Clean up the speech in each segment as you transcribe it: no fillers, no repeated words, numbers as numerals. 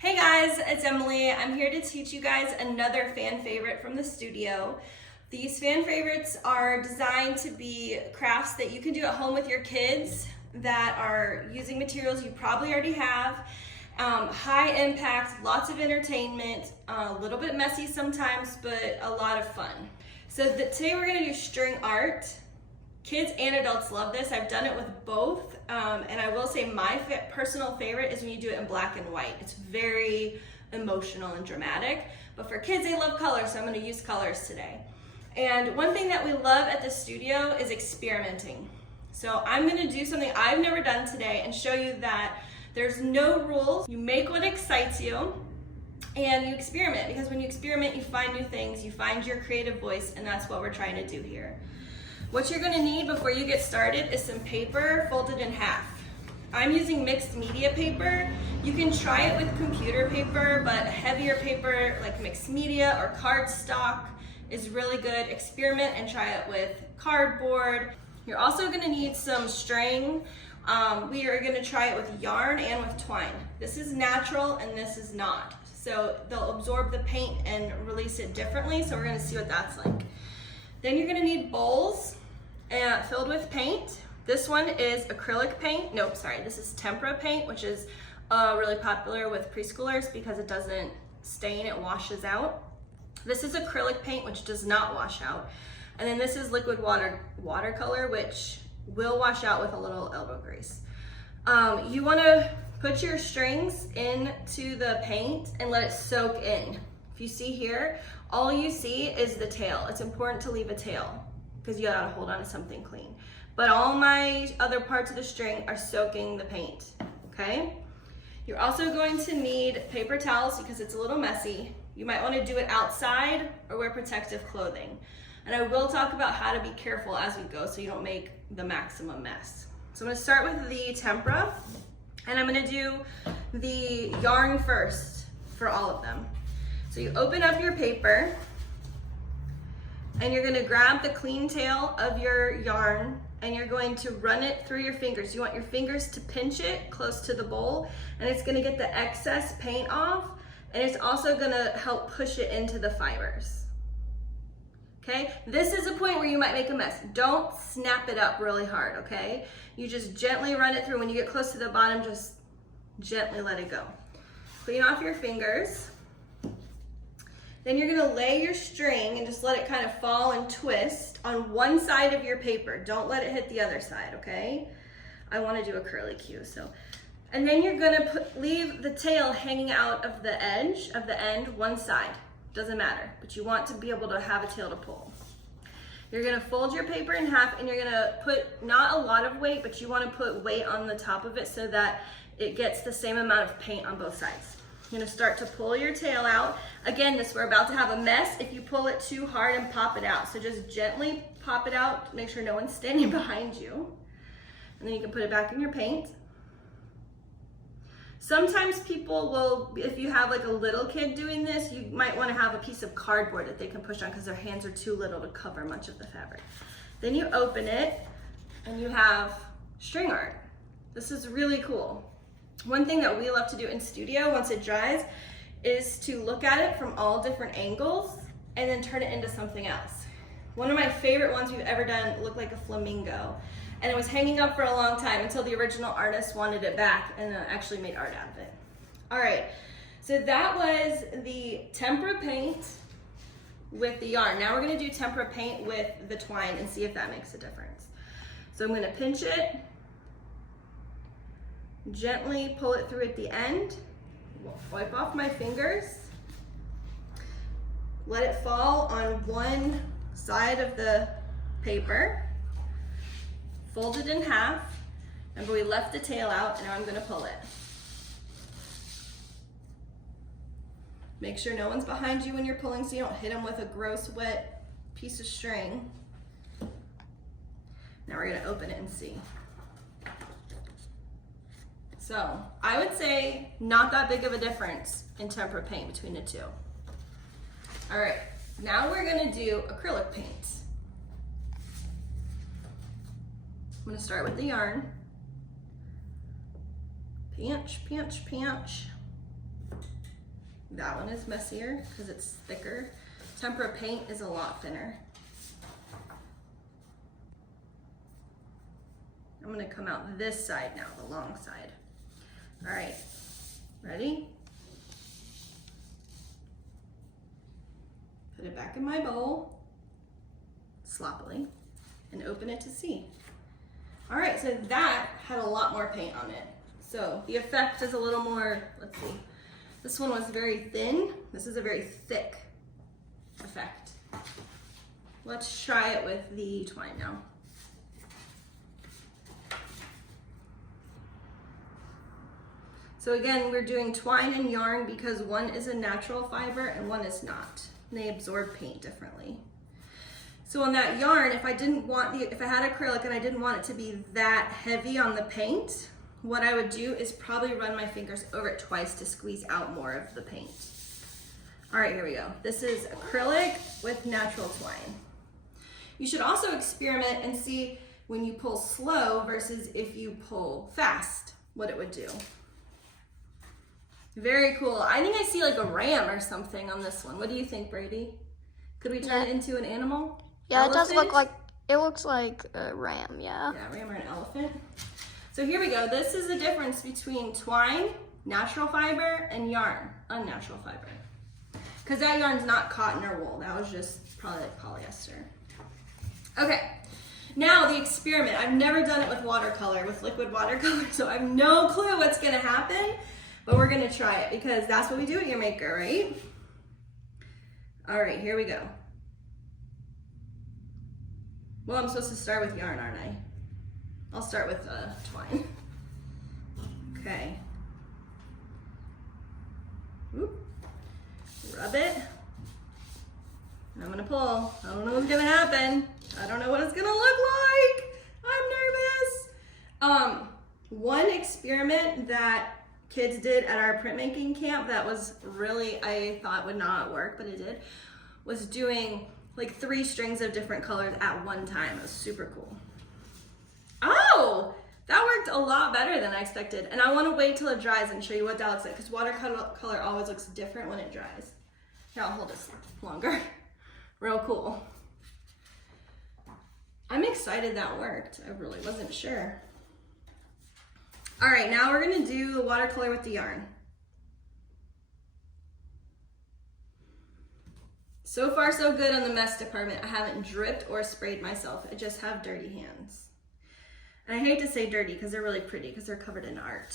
Hey guys, it's Emily. I'm here to teach you guys another fan favorite from the studio. These fan favorites are designed to be crafts that you can do at home with your kids that are using materials you probably already have. High impact, lots of entertainment, a little bit messy sometimes, but a lot of fun. So today we're gonna do string art. Kids and adults love this. I've done it with both, and I will say my personal favorite is when you do it in black and white. It's very emotional and dramatic, but for kids, they love colors, so I'm gonna use colors today. And one thing that we love at the studio is experimenting. So I'm gonna do something I've never done today and show you that there's no rules. You make what excites you, and you experiment, because when you experiment, you find new things, you find your creative voice, and that's what we're trying to do here. What you're gonna need before you get started is some paper folded in half. I'm using mixed media paper. You can try it with computer paper, but heavier paper like mixed media or cardstock is really good. Experiment and try it with cardboard. You're also gonna need some string. We are gonna try it with yarn and with twine. This is natural and this is not. So they'll absorb the paint and release it differently, so we're gonna see what that's like. Then you're gonna need bowls filled with paint. This one is acrylic paint. Nope, sorry, this is tempera paint, which is really popular with preschoolers because it doesn't stain, it washes out. This is acrylic paint, which does not wash out. And then this is liquid watercolor, which will wash out with a little elbow grease. You wanna put your strings into the paint and let it soak in. If you see here, all you see is the tail. It's important to leave a tail because you gotta hold on to something clean. But all my other parts of the string are soaking the paint, okay? You're also going to need paper towels because it's a little messy. You might wanna do it outside or wear protective clothing. And I will talk about how to be careful as we go so you don't make the maximum mess. So I'm gonna start with the tempera, and I'm gonna do the yarn first for all of them. So you open up your paper and you're gonna grab the clean tail of your yarn and you're going to run it through your fingers. You want your fingers to pinch it close to the bowl, and it's gonna get the excess paint off, and it's also gonna help push it into the fibers. Okay, this is a point where you might make a mess. Don't snap it up really hard, okay? You just gently run it through. When you get close to the bottom, just gently let it go. Clean off your fingers. Then you're gonna lay your string and just let it kind of fall and twist on one side of your paper. Don't let it hit the other side, okay? I wanna do a curly cue, so. And then you're gonna leave the tail hanging out of the edge of the end, one side. Doesn't matter, but you want to be able to have a tail to pull. You're gonna fold your paper in half and you're gonna put not a lot of weight, but you wanna put weight on the top of it so that it gets the same amount of paint on both sides. You're gonna start to pull your tail out. Again, we're about to have a mess if you pull it too hard and pop it out. So just gently pop it out, make sure no one's standing behind you. And then you can put it back in your paint. Sometimes people will, if you have like a little kid doing this, you might wanna have a piece of cardboard that they can push on because their hands are too little to cover much of the fabric. Then you open it and you have string art. This is really cool. One thing that we love to do in studio once it dries is to look at it from all different angles and then turn it into something else. One of my favorite ones we've ever done looked like a flamingo, and it was hanging up for a long time until the original artist wanted it back and actually made art out of it. All right, so that was the tempera paint with the yarn. Now we're gonna do tempera paint with the twine and see if that makes a difference. So I'm gonna pinch it, gently pull it through at the end, wipe off my fingers, let it fall on one side of the paper, fold it in half, and we left the tail out, and now I'm gonna pull it. Make sure no one's behind you when you're pulling so you don't hit them with a gross wet piece of string. Now we're gonna open it and see. So I would say not that big of a difference in tempera paint between the two. All right, now we're gonna do acrylic paint. I'm gonna start with the yarn. Pinch, pinch, pinch. That one is messier because it's thicker. Tempera paint is a lot thinner. I'm gonna come out this side now, the long side. All right, ready? Put it back in my bowl, sloppily, and open it to see. All right, so that had a lot more paint on it. So the effect is a little more, let's see. This one was very thin. This is a very thick effect. Let's try it with the twine now. So again, we're doing twine and yarn because one is a natural fiber and one is not. They absorb paint differently. So on that yarn, if I had acrylic and I didn't want it to be that heavy on the paint, what I would do is probably run my fingers over it twice to squeeze out more of the paint. All right, here we go. This is acrylic with natural twine. You should also experiment and see when you pull slow versus if you pull fast, what it would do. Very cool. I think I see like a ram or something on this one. What do you think, Brady? Could we turn it into an animal? Yeah, Elephant? it does look like, it looks like a ram, yeah. Yeah, ram or an elephant. So here we go. This is the difference between twine, natural fiber, and yarn, unnatural fiber. Because that yarn's not cotton or wool. That was just probably like polyester. Okay, now the experiment. I've never done it with watercolor, with liquid watercolor, so I have no clue what's gonna happen. But we're gonna try it because that's what we do at Your Maker, right? All right, here we go. Well, I'm supposed to start with yarn, aren't I? I'll start with twine. Okay. Oop. Rub it. And I'm gonna pull. I don't know what's gonna happen. I don't know what it's gonna look like. I'm nervous. One experiment that kids did at our printmaking camp that was really, I thought would not work, but it did, was doing like 3 strings of different colors at one time. It was super cool. Oh, that worked a lot better than I expected. And I want to wait till it dries and show you what that looks like because watercolor always looks different when it dries. Here, I'll hold this longer. Real cool. I'm excited that worked. I really wasn't sure. All right, now we're gonna do the watercolor with the yarn. So far, so good on the mess department. I haven't dripped or sprayed myself. I just have dirty hands. And I hate to say dirty because they're really pretty because they're covered in art.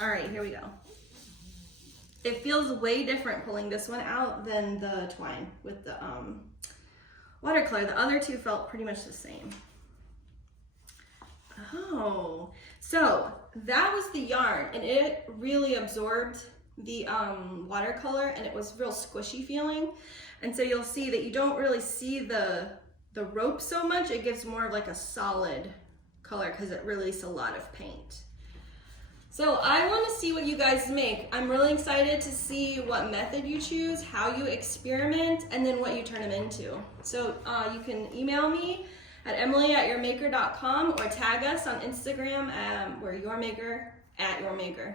All right, here we go. It feels way different pulling this one out than the twine with the watercolor. The other two felt pretty much the same. Oh, so that was the yarn and it really absorbed the watercolor and it was real squishy feeling. And so you'll see that you don't really see the rope so much. It gives more of like a solid color because it released a lot of paint. So I want to see what you guys make. I'm really excited to see what method you choose, how you experiment, and then what you turn them into. So you can email me at emily@yourmaker.com or tag us on Instagram. We're yourmaker@yourmaker.